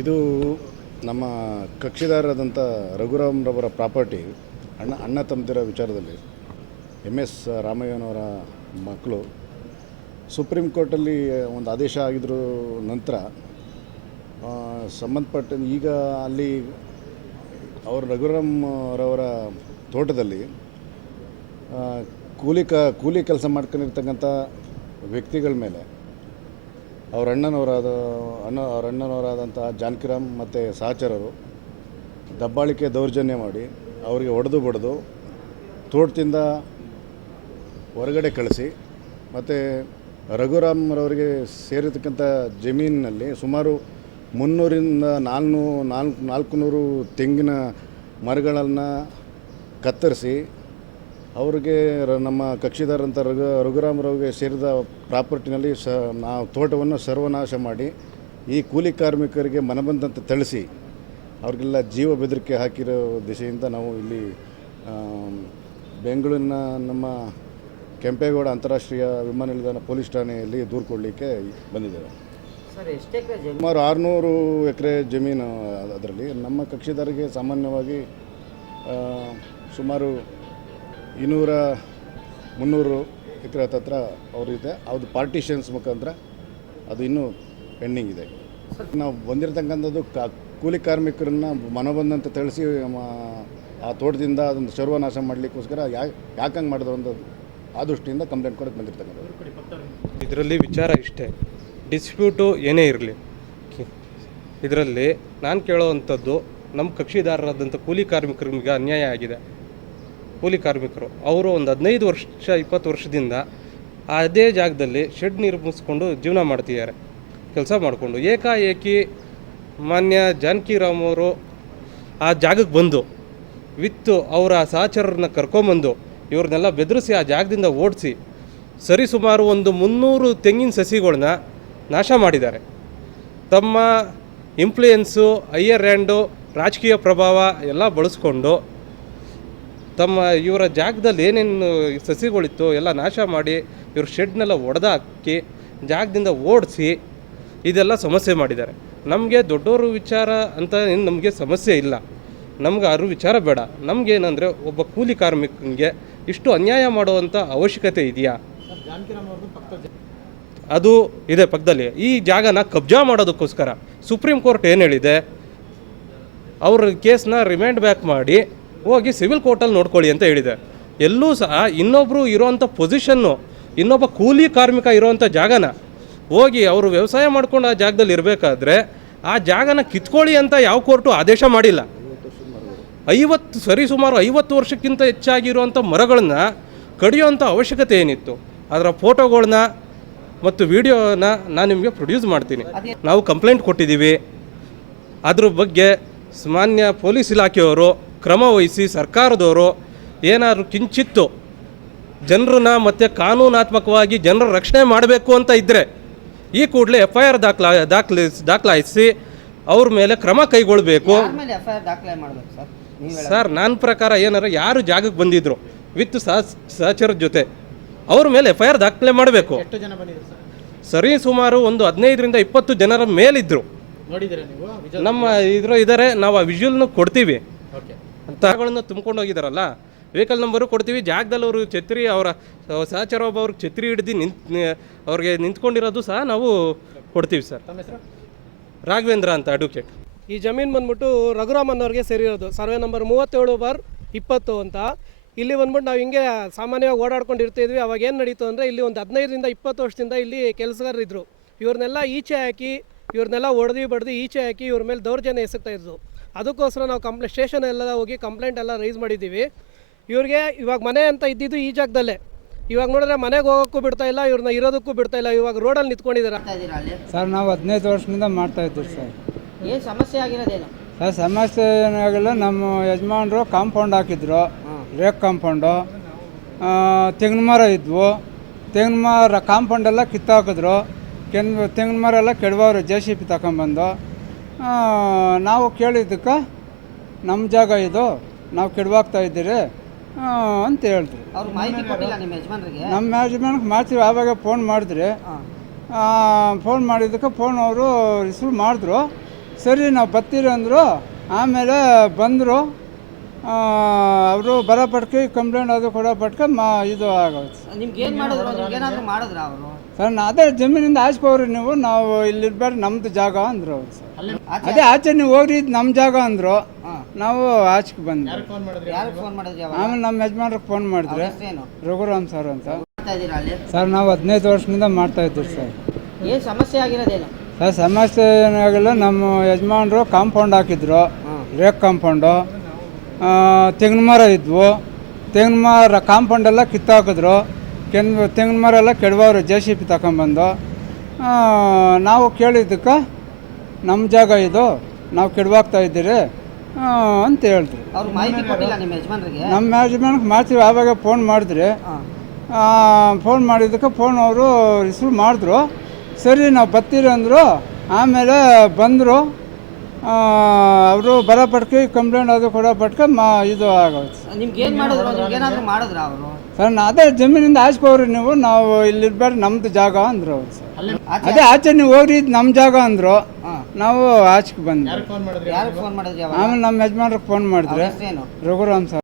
ಇದು ನಮ್ಮ ಕಕ್ಷಿದಾರರಾದಂಥ ರಘುರಾಮ್ರವರ ಪ್ರಾಪರ್ಟಿ. ಅಣ್ಣ ತಮ್ಮದಿರ ವಿಚಾರದಲ್ಲಿ MS ರಾಮಯ್ಯನವರ ಮಕ್ಕಳು ಸುಪ್ರೀಂ ಕೋರ್ಟಲ್ಲಿ ಒಂದು ಆದೇಶ ಆಗಿದ್ರ ನಂತರ ಸಂಬಂಧಪಟ್ಟ ಈಗ ಅಲ್ಲಿ ಅವರು ರಘುರಾಮ್ರವರ ತೋಟದಲ್ಲಿ ಕೂಲಿ ಕೆಲಸ ಮಾಡ್ಕೊಂಡಿರ್ತಕ್ಕಂಥ ವ್ಯಕ್ತಿಗಳ ಮೇಲೆ ಅವ್ರ ಅಣ್ಣನವರಾದಂಥ ಜಾನಕಿರಾಮ್ ಮತ್ತು ಸಹಚರರು ದಬ್ಬಾಳಿಕೆ ದೌರ್ಜನ್ಯ ಮಾಡಿ ಅವರಿಗೆ ಹೊಡೆದು ಬಡಿದು ತೋಟದಿಂದ ಹೊರಗಡೆ ಕಳಿಸಿ ಮತ್ತು ರಘುರಾಮ್ರವರಿಗೆ ಸೇರಿರ್ತಕ್ಕಂಥ ಜಮೀನಿನಲ್ಲಿ ಸುಮಾರು 300ರಿಂದ 400 ತೆಂಗಿನ ಮರಗಳನ್ನು ಕತ್ತರಿಸಿ ಅವ್ರಿಗೆ ನಮ್ಮ ಕಕ್ಷಿದಾರಂಥ ರಘುರಾಮ್ರವ್ರಿಗೆ ಸೇರಿದ ಪ್ರಾಪರ್ಟಿನಲ್ಲಿ ನಾವು ತೋಟವನ್ನು ಸರ್ವನಾಶ ಮಾಡಿ ಈ ಕೂಲಿ ಕಾರ್ಮಿಕರಿಗೆ ಮನಬಂದಂತೆ ಥಳಿಸಿ ಅವ್ರಿಗೆಲ್ಲ ಜೀವ ಬೆದರಿಕೆ ಹಾಕಿರೋ ದಿಶೆಯಿಂದ ನಾವು ಇಲ್ಲಿ ಬೆಂಗಳೂರಿನ ನಮ್ಮ ಕೆಂಪೇಗೌಡ ಅಂತಾರಾಷ್ಟ್ರೀಯ ವಿಮಾನ ನಿಲ್ದಾಣ ಪೊಲೀಸ್ ಠಾಣೆಯಲ್ಲಿ ದೂರು ಕೊಡಲಿಕ್ಕೆ ಬಂದಿದ್ದೇವೆ. ಸುಮಾರು 600 ಎಕರೆ ಜಮೀನು. ಅದರಲ್ಲಿ ನಮ್ಮ ಕಕ್ಷಿದಾರಿಗೆ ಸಾಮಾನ್ಯವಾಗಿ ಸುಮಾರು 200-300 ಎಕರೆ ಹತ್ರ ಅವರಿದೆ. ಅದು ಪಾರ್ಟಿಷನ್ಸ್ ಮುಖಾಂತರ ಅದು ಇನ್ನೂ ಪೆಂಡಿಂಗ್ ಇದೆ. ನಾವು ಬಂದಿರತಕ್ಕಂಥದ್ದು ಕೂಲಿ ಕಾರ್ಮಿಕರನ್ನ ಮನಬಂದಂತೆ ತಿಳಿಸಿ ಆ ತೋಟದಿಂದ ಅದನ್ನು ಸರ್ವನಾಶ ಮಾಡಲಿಕ್ಕೋಸ್ಕರ ಯಾಕಂಗೆ ಮಾಡಿದ್ರು ಅಂತ ಆ ದೃಷ್ಟಿಯಿಂದ ಕಂಪ್ಲೇಂಟ್ ಕೊಡೋಕ್ಕೆ ಬಂದಿರ್ತಕ್ಕಂಥದ್ದು. ಇದರಲ್ಲಿ ವಿಚಾರ ಇಷ್ಟೇ, ಡಿಸ್ಪ್ಯೂಟು ಏನೇ ಇರಲಿ, ಇದರಲ್ಲಿ ನಾನು ಕೇಳೋವಂಥದ್ದು ನಮ್ಮ ಕಕ್ಷಿದಾರರಾದಂಥ ಕೂಲಿ ಕಾರ್ಮಿಕರಿಗೆ ಅನ್ಯಾಯ ಆಗಿದೆ. ಕೂಲಿ ಕಾರ್ಮಿಕರು ಅವರು ಒಂದು 15 ವರ್ಷ 20 ವರ್ಷದಿಂದ ಅದೇ ಜಾಗದಲ್ಲಿ ಶೆಡ್ ನಿರ್ಮಿಸ್ಕೊಂಡು ಜೀವನ ಮಾಡ್ತಿದ್ದಾರೆ, ಕೆಲಸ ಮಾಡಿಕೊಂಡು. ಏಕಾಏಕಿ ಮಾನ್ಯ ಜಾನಕಿರಾಮ್ ಅವರು ಆ ಜಾಗಕ್ಕೆ ಬಂದು ವಿತ್ತು ಅವರ ಸಹಚರರನ್ನ ಕರ್ಕೊಂಬಂದು ಇವ್ರನ್ನೆಲ್ಲ ಬೆದರಿಸಿ ಆ ಜಾಗದಿಂದ ಓಡಿಸಿ ಸರಿಸುಮಾರು ಒಂದು 300 ತೆಂಗಿನ ಸಸಿಗಳನ್ನ ನಾಶ ಮಾಡಿದ್ದಾರೆ. ತಮ್ಮ ಇನ್ಫ್ಲೂಯೆನ್ಸು, ಹೈಯರ್ ಹ್ಯಾಂಡು, ರಾಜಕೀಯ ಪ್ರಭಾವ ಎಲ್ಲ ಬಳಸ್ಕೊಂಡು ತಮ್ಮ ಇವರ ಜಾಗದಲ್ಲಿ ಏನೇನು ಸಸಿಗಳಿತ್ತು ಎಲ್ಲ ನಾಶ ಮಾಡಿ ಇವ್ರ ಶೆಡ್ನೆಲ್ಲ ಒಡೆದಾಕಿ ಜಾಗದಿಂದ ಓಡಿಸಿ ಇದೆಲ್ಲ ಸಮಸ್ಯೆ ಮಾಡಿದ್ದಾರೆ. ನಮಗೆ ದೊಡ್ಡವರು ವಿಚಾರ ಅಂತ ಏನು ನಮಗೆ ಸಮಸ್ಯೆ ಇಲ್ಲ, ನಮ್ಗೆ ಯಾರು ವಿಚಾರ ಬೇಡ. ನಮಗೇನಂದರೆ ಒಬ್ಬ ಕೂಲಿ ಕಾರ್ಮಿಕನಿಗೆ ಇಷ್ಟು ಅನ್ಯಾಯ ಮಾಡುವಂಥ ಅವಶ್ಯಕತೆ ಇದೆಯಾ? ಅದು ಇದೆ ಪಕ್ಕದಲ್ಲಿ. ಈ ಜಾಗನ ಕಬ್ಜಾ ಮಾಡೋದಕ್ಕೋಸ್ಕರ ಸುಪ್ರೀಂ ಕೋರ್ಟ್ ಏನು ಹೇಳಿದೆ, ಅವ್ರ ಕೇಸ್ನ ರಿಮ್ಯಾಂಡ್ ಬ್ಯಾಕ್ ಮಾಡಿ ಹೋಗಿ ಸಿವಿಲ್ ಕೋರ್ಟಲ್ಲಿ ನೋಡ್ಕೊಳ್ಳಿ ಅಂತ ಹೇಳಿದೆ. ಎಲ್ಲೂ ಸಹ ಇನ್ನೊಬ್ಬರು ಇರೋವಂಥ ಪೊಸಿಷನ್ನು, ಇನ್ನೊಬ್ಬ ಕೂಲಿ ಕಾರ್ಮಿಕ ಇರೋವಂಥ ಜಾಗನ ಹೋಗಿ ಅವರು ವ್ಯವಸಾಯ ಮಾಡ್ಕೊಂಡು ಆ ಜಾಗದಲ್ಲಿ ಇರಬೇಕಾದ್ರೆ ಆ ಜಾಗನ ಕಿತ್ಕೊಳ್ಳಿ ಅಂತ ಯಾವ ಕೋರ್ಟು ಆದೇಶ ಮಾಡಿಲ್ಲ. ಸರಿಸುಮಾರು 50 ವರ್ಷಕ್ಕಿಂತ ಹೆಚ್ಚಾಗಿರುವಂಥ ಮರಗಳನ್ನ ಕಡಿಯೋವಂಥ ಅವಶ್ಯಕತೆ ಏನಿತ್ತು? ಅದರ ಫೋಟೋಗಳನ್ನ ಮತ್ತು ವಿಡಿಯೋನ ನಾನು ನಿಮಗೆ ಪ್ರೊಡ್ಯೂಸ್ ಮಾಡ್ತೀನಿ. ನಾವು ಕಂಪ್ಲೇಂಟ್ ಕೊಟ್ಟಿದ್ದೀವಿ. ಅದ್ರ ಬಗ್ಗೆ ಮಾನ್ಯ ಪೊಲೀಸ್ ಇಲಾಖೆಯವರು ಕ್ರಮ ವಹಿಸಿ ಸರ್ಕಾರದವರು ಏನಾದರೂ ಕಿಂಚಿತ್ತು ಜನರನ್ನ ಮತ್ತು ಕಾನೂನಾತ್ಮಕವಾಗಿ ಜನರ ರಕ್ಷಣೆ ಮಾಡಬೇಕು ಅಂತ ಇದ್ದರೆ ಈ ಕೂಡಲೇ FIR ದಾಖಲಾಯಿಸಿ ಅವ್ರ ಮೇಲೆ ಕ್ರಮ ಕೈಗೊಳ್ಳಬೇಕು. ಸರ್, ನನ್ನ ಪ್ರಕಾರ ಏನಾರು ಯಾರು ಜಾಗಕ್ಕೆ ಬಂದಿದ್ರು ವಿತ್ ಸಹಚರ ಜೊತೆ ಅವ್ರ ಮೇಲೆ FIR ದಾಖಲೆ ಮಾಡಬೇಕು. ಸರಿ ಸುಮಾರು ಒಂದು 15ರಿಂದ 20 ಜನರ ಮೇಲಿದ್ರು. ನಮ್ಮ ಇದ್ದಾರೆ, ನಾವು ಆ ವಿಜುವಲ್ನ ಕೊಡ್ತೀವಿ. ಅಂತಗಳನ್ನು ತುಂಬ್ಕೊಂಡು ಹೋಗಿದ್ದಾರಲ್ಲ, ವೆಹಿಕಲ್ ನಂಬರು ಕೊಡ್ತೀವಿ. ಜಾಗದಲ್ಲಿ ಅವರು ಛತ್ರಿ, ಅವರ ಸಹಚರ ಒಬ್ಬವ್ರಿಗೆ ಛತ್ರಿ ಹಿಡ್ದು ಅವ್ರಿಗೆ ನಿಂತ್ಕೊಂಡಿರೋದು ಸಹ ನಾವು ಕೊಡ್ತೀವಿ. ಸರ್, ರಾಘವೇಂದ್ರ ಅಂತ ಅಡ್ವೊಕೇಟ್. ಈ ಜಮೀನು ಬಂದ್ಬಿಟ್ಟು ರಘುರಾಮನ್ ಅವ್ರಿಗೆ ಸೇರಿರೋದು, ಸರ್ವೆ ನಂಬರ್ 37/20 ಅಂತ. ಇಲ್ಲಿ ಬಂದ್ಬಿಟ್ಟು ನಾವು ಹಿಂಗೆ ಸಾಮಾನ್ಯವಾಗಿ ಓಡಾಡ್ಕೊಂಡು ಇರ್ತಿದ್ವಿ. ಅವಾಗ ಏನು ನಡೀತು ಅಂದರೆ, ಇಲ್ಲಿ ಒಂದು 15ರಿಂದ 20 ವರ್ಷದಿಂದ ಇಲ್ಲಿ ಕೆಲಸಗಾರರಿದ್ದರು. ಇವ್ರನ್ನೆಲ್ಲ ಈಚೆ ಹಾಕಿ, ಇವ್ರನ್ನೆಲ್ಲ ಹೊಡೆದು ಈಚೆ ಹಾಕಿ ಇವ್ರ ಮೇಲೆ ದೌರ್ಜನ್ಯ ಎಸಗ್ತಾ ಇದ್ರು. ಅದಕ್ಕೋಸ್ಕರ ನಾವು ಸ್ಟೇಷನ್ ಎಲ್ಲ ಹೋಗಿ ಕಂಪ್ಲೇಂಟ್ ಎಲ್ಲ ರೈಸ್ ಮಾಡಿದ್ದೀವಿ. ಇವ್ರಿಗೆ ಇವಾಗ ಮನೆ ಅಂತ ಇದ್ದಿದ್ದು ಈ ಜಾಗದಲ್ಲೇ. ಇವಾಗ ನೋಡಿದ್ರೆ ಮನೆಗೆ ಹೋಗೋಕ್ಕೂ ಬಿಡ್ತಾ ಇಲ್ಲ, ಇವ್ರನ್ನ ಇರೋದಕ್ಕೂ ಬಿಡ್ತಾ ಇಲ್ಲ. ಇವಾಗ ರೋಡಲ್ಲಿ ನಿಂತ್ಕೊಂಡಿದ್ದಾರೆ. ಸರ್, ನಾವು 15 ವರ್ಷದಿಂದ ಮಾಡ್ತಾ ಇದ್ದೀವಿ ಸರ್. ಏನು ಸಮಸ್ಯೆ ಆಗಿರೋದೇನು ಸರ್? ಸಮಸ್ಯೆ ಏನಾಗಿಲ್ಲ. ನಮ್ಮ ಯಜಮಾನರು ಕಾಂಪೌಂಡ್ ಹಾಕಿದ್ರು, ರೇಕ್ ಕಾಂಪೌಂಡು. ತೆಂಗಿನ ಮರ ಇದ್ವು. ತೆಂಗಿನ ಮರ ಕಾಂಪೌಂಡೆಲ್ಲ ಕಿತ್ತಾಕಿದ್ರು. ತೆಂಗಿನ ಮರ ಎಲ್ಲ ಕೆಡವವ್ರು JCB ತಗೊಂಬಂದು. ನಾವು ಕೇಳಿದ್ದಕ್ಕೆ ನಮ್ಮ ಜಾಗ ಇದು, ನಾವು ಕೆಡವಾಗ್ತಾ ಇದ್ದೀರಿ ಅಂತ ಹೇಳಿದ್ರು. ನಮ್ಮ ಯಜಮಾನ್ಗೆ ಮಾಡ್ತೀವಿ. ಆವಾಗ ಫೋನ್ ಮಾಡಿದ್ರಿ. ಫೋನ್ ಮಾಡಿದ್ದಕ್ಕೆ ಫೋನ್ ಅವರು ರಿಸೀವ್ ಮಾಡಿದ್ರು. ಸರಿ ನಾವು ಬರ್ತೀರಿ ಅಂದರು. ಆಮೇಲೆ ಬಂದರು, ಅವರು ಬರೋಪಟ್ಕೆ ಕಂಪ್ಲೇಂಟ್ ಅದು ಕೊಡೋಪಟ್ಕೆ ಇದು ಆಗೋಯ್ತು. ನಿಮ್ಗೆ ಏನು ಮಾಡಿದ್ರು? ನಿಮ್ಗೆ ಏನಾದರೂ ಮಾಡಿದ್ರ ಅವರು? ಸರ್ ಅದೇ ಜಮೀನಿಂದ ಆಚೆಕೋರಿ ನೀವು, ನಾವು ಇಲ್ಲಿ ಇರ್ಬೇಡಿ, ನಮ್ಮದು ಜಾಗ ಅಂದರು ಅವ್ರು ಸರ್. ಅದೇ ಆಚೆ ನೀವು ಹೋಗ್ರಿ, ಇದು ನಮ್ಮ ಜಾಗ ಅಂದರು. ನಾವು ಆಚೆಗೆ ಬಂದ್ವಿ. ಯಾರಿಗೆ ಫೋನ್ ಮಾಡಿದ್ರಿ ಅವಾಗ? ಆಮೇಲೆ ನಮ್ಮ ಯಜಮಾನ್ರಿಗೆ ಫೋನ್ ಮಾಡಿದ್ರೆ ಏನು ರಘುರಾಮ್ ಸರ್ ಅಂತ. ಮಾಡ್ತಾ ಇದ್ದೀರಾ ಅಲ್ಲಿ? ಸರ್ ನಾವು 15 ವರ್ಷದಿಂದ ಮಾಡ್ತಾ ಇದ್ದೀವಿ ಸರ್. ಏನು ಸಮಸ್ಯೆ ಆಗಿರೋದೇನು? ಸರ್ ಸಮಸ್ಯೆ ಏನಾಗಿಲ್ಲ, ನಮ್ಮ ಯಜಮಾನರು ಕಾಂಪೌಂಡ್ ಹಾಕಿದ್ರು, ರೇಕ್ ಕಾಂಪೌಂಡು. ತೆಂಗಿನ ಮರ ಇದ್ವು, ತೆಂಗಿನ ಮರ ಕಾಂಪೌಂಡೆಲ್ಲ ಕಿತ್ತಾಕಿದ್ರು. ತೆಂಗಿನ ಮರ ಎಲ್ಲ ಕೆಡವವ್ರು JCB ತಗೊಂಬಂದು. ನಾವು ಕೇಳಿದ್ದಕ್ಕೆ ನಮ್ಮ ಜಾಗ ಇದು, ನಾವು ಕೆಡವಾಗ್ತಾ ಇದ್ದೀರಿ ಅಂತ ಹೇಳಿದ್ರು. ಅವ್ರು ಮಾಹಿತಿ ಕೊಟ್ಟಿಲ್ಲ ನಿಮ್ಮ ಯಜಮಾನ್ರಿಗೆ? ನಮ್ಮ ಯಜಮಾನ್ಗೆ ಮಾಡ್ತೀವಿ, ಆವಾಗ ಫೋನ್ ಮಾಡಿದ್ರಿ. ಫೋನ್ ಮಾಡಿದ್ದಕ್ಕೆ ಫೋನ್ ಅವರು ರಿಸೀವ್ ಮಾಡಿದ್ರು. ಸರಿ ನಾವು ಬರ್ತೀರಿ ಅಂದರು. ಆಮೇಲೆ ಬಂದರು, ಅವರು ಬರೋಪಟ್ಕೆ ಕಂಪ್ಲೇಂಟ್ ಅದು ಕೊಡೋಪಟ್ಕೆ ಇದು ಆಗೋಯ್ತು. ನಿಮ್ಗೆ ಏನು ಮಾಡಿದ್ರು? ನಿಮ್ಗೆ ಏನಾದರೂ ಮಾಡಿದ್ರ ಅವರು? ಸರ್ ಅದೇ ಜಮೀನಿಂದ ಆಚೆಕೋರಿ ನೀವು, ನಾವು ಇಲ್ಲಿ ಇರ್ಬೇಡಿ, ನಮ್ಮದು ಜಾಗ ಅಂದರು ಅವ್ರು ಸರ್. ಅದೇ ಆಚೆ ನೀವು ಹೋಗ್ರಿ, ಇದು ನಮ್ಮ ಜಾಗ ಅಂದರು. ನಾವು ಆಚೆಗೆ ಬಂದ್ವಿ. ಯಾರಿಗೆ ಫೋನ್ ಮಾಡಿದ್ರಿ ಅವಾಗ? ಆಮೇಲೆ ನಮ್ಮ ಯಜಮಾನ್ರಿಗೆ ಫೋನ್ ಮಾಡಿದ್ರೆ ಏನು? ರಘುರಾಮ್ ಸರ್.